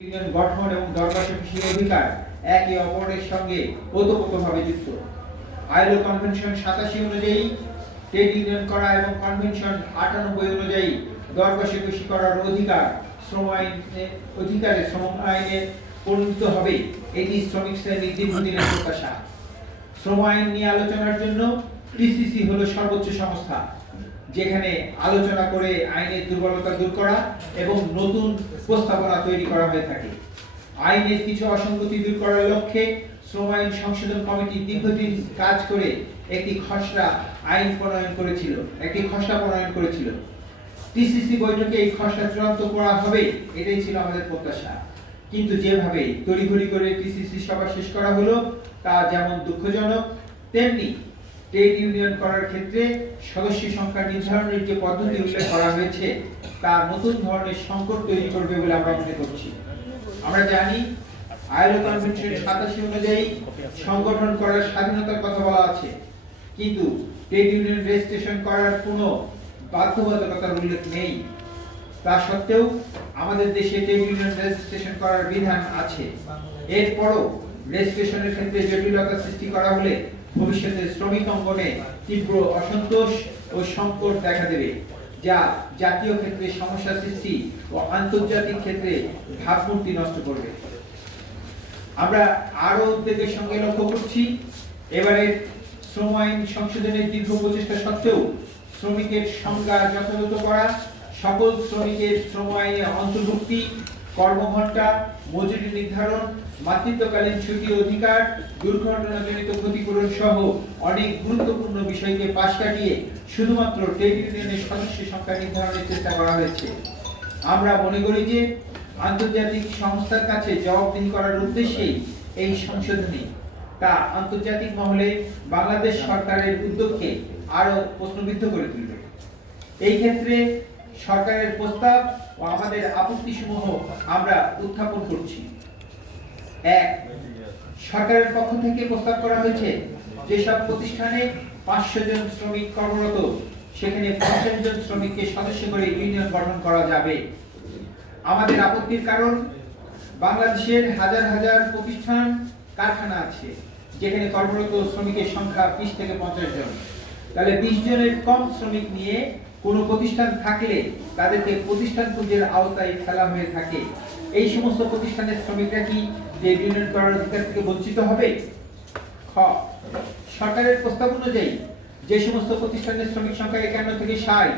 Union গঠন এবং দরবাসী অধিকার একে অপরের সঙ্গে ওতপ্রোতভাবে যুক্ত। আইলো কনভেনশন সাতাশি অনুযায়ী ট্রেড ইউনিয়ন করা এবং কনভেনশন আটানব্বই অনুযায়ী দর কষাকষি করার অধিকার শ্রম আইনে অধিকারে শ্রম আইনে পরিণত হবে। এটি শ্রমিক শ্রেণির দীর্ঘদিনের প্রত্যাশা। শ্রম আইন নিয়ে আলোচনার জন্য টিসিসি হলো সর্বোচ্চ সংস্থা। যেখানে আলোচনা করে আইনের দুর্বলতা দূর করা এবং নতুন প্রস্তাবনা তৈরি করা হয়ে থাকে। আইনের কিছু অসঙ্গতি দূর করার লক্ষ্যে শ্রম আইন সংশোধন কমিটি দীর্ঘদিন কাজ করে একটি খসড়া আইন প্রণয়ন করেছিল, একটি খসড়া প্রণয়ন করেছিল। টিসিসি বৈঠকে এই খসড়া চূড়ান্ত করা হবে, এটাই ছিল আমাদের প্রত্যাশা। কিন্তু যেভাবে তড়িঘড়ি করে টিসিসি সভা শেষ করা হলো, তা যেমন দুঃখজনক, তেমনি ট্রেড ইউনিয়ন করার ক্ষেত্রে সদস্য সংখ্যা নির্ধারণের যে পদ্ধতি উল্লেখ করা হয়েছে, তা নতুন ধরনের সংকট তৈরি করবে বলে আমরা মনে করছি। আমরা জানি আইলো কনভেনশন সাতাশি অনুযায়ী সংগঠন করার স্বাধীনতার কথা বলা আছে। কিন্তু ট্রেড ইউনিয়ন রেজিস্ট্রেশন করার কোনো বাধ্যবাধকতার উল্লেখ নেই। তা সত্ত্বেও আমাদের দেশে ট্রেড ইউনিয়ন রেজিস্ট্রেশন করার বিধান আছে। এরপরও রেজিস্ট্রেশনের ক্ষেত্রে জটিলতা সৃষ্টি করা হলে ভবিষ্যতে শ্রমিক অঙ্গনে তীব্র অসন্তোষ ও সংকট দেখা দেবে, যা জাতীয় ক্ষেত্রে সমস্যা সৃষ্টি ও আন্তর্জাতিক ক্ষেত্রে ভাবমূর্তি নষ্ট করবে। আমরা আরও উদ্বেগের সঙ্গে লক্ষ্য করছি এবারে শ্রম আইন সংশোধনের দীর্ঘ প্রচেষ্টা সত্ত্বেও শ্রমিকের সংজ্ঞা যথাযথ করা, সকল শ্রমিকের শ্রম আইনে অন্তর্ভুক্তি কর্মঘণ্টা, মজুরি নির্ধারণ, মাতৃত্বকালীন ছুটির অধিকার দুর্ঘটনাজনিত ক্ষতিপূরণ সহ অনেক গুরুত্বপূর্ণ বিষয়কে পাশ কাটিয়ে শুধুমাত্র ট্রেড ইউনিয়নের সদস্য সংখ্যা নির্ধারণের চেষ্টা করা হয়েছে। আমরা মনে করি যে আন্তর্জাতিক সংস্থার কাছে জবাবদিহি করার উদ্দেশ্যেই এই সংশোধনী। তা আন্তর্জাতিক মহলে বাংলাদেশ সরকারের উদ্যোগকে আরও প্রশ্নবিদ্ধ করে তুলবে। এই ক্ষেত্রে সরকারের প্রস্তাব ও আমাদের আপত্তি সমূহ আমরা উত্থাপন করছি। এক, সরকারের পক্ষ থেকে প্রস্তাব করা হয়েছে যেসব প্রতিষ্ঠানে পাঁচশো জন শ্রমিক কর্মরত, সেখানে পঞ্চাশ জন শ্রমিককে সদস্য করে ইউনিয়ন গঠন করা যাবে। আমাদের আপত্তির কারণ, বাংলাদেশের হাজার হাজার প্রতিষ্ঠান কারখানা আছে, যেখানে কর্মরত শ্রমিকের সংখ্যা বিশ থেকে পঞ্চাশ জন। তাহলে বিশ জনের কম শ্রমিক নিয়ে কোনো প্রতিষ্ঠান থাকলে তাদেরকে প্রতিষ্ঠান পুঁজির আওতায় ফেলা হয়ে থাকে। এই সমস্ত প্রতিষ্ঠানের শ্রমিকরা কি যে ইউনিয়ন করার অধিকার থেকে বঞ্চিত হবে? খ, সরকারের প্রস্তাব অনুযায়ী যে সমস্ত প্রতিষ্ঠানের শ্রমিক সংখ্যা একান্ন থেকে ষাট,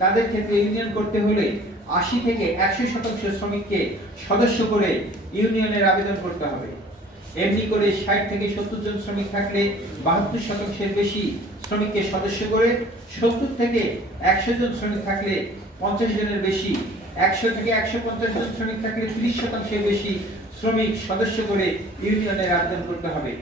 তাদের ক্ষেত্রে ইউনিয়ন করতে হলে আশি থেকে একশো শতাংশ শ্রমিককে সদস্য করে ইউনিয়নের আবেদন করতে হবে। এমনি করে ষাট থেকে সত্তর জন শ্রমিক থাকলে বাহাত্তর শতাংশের বেশি শ্রমিককে সদস্য করে সত্তর থেকে একশো জন শ্রমিক থাকলে পঞ্চাশ জনের বেশি, একশো থেকে একশো পঞ্চাশ জন শ্রমিক থাকলে ত্রিশ শতাংশের বেশি শ্রমিক সদস্য করে ইউনিয়নের আবেদন করতে হবে।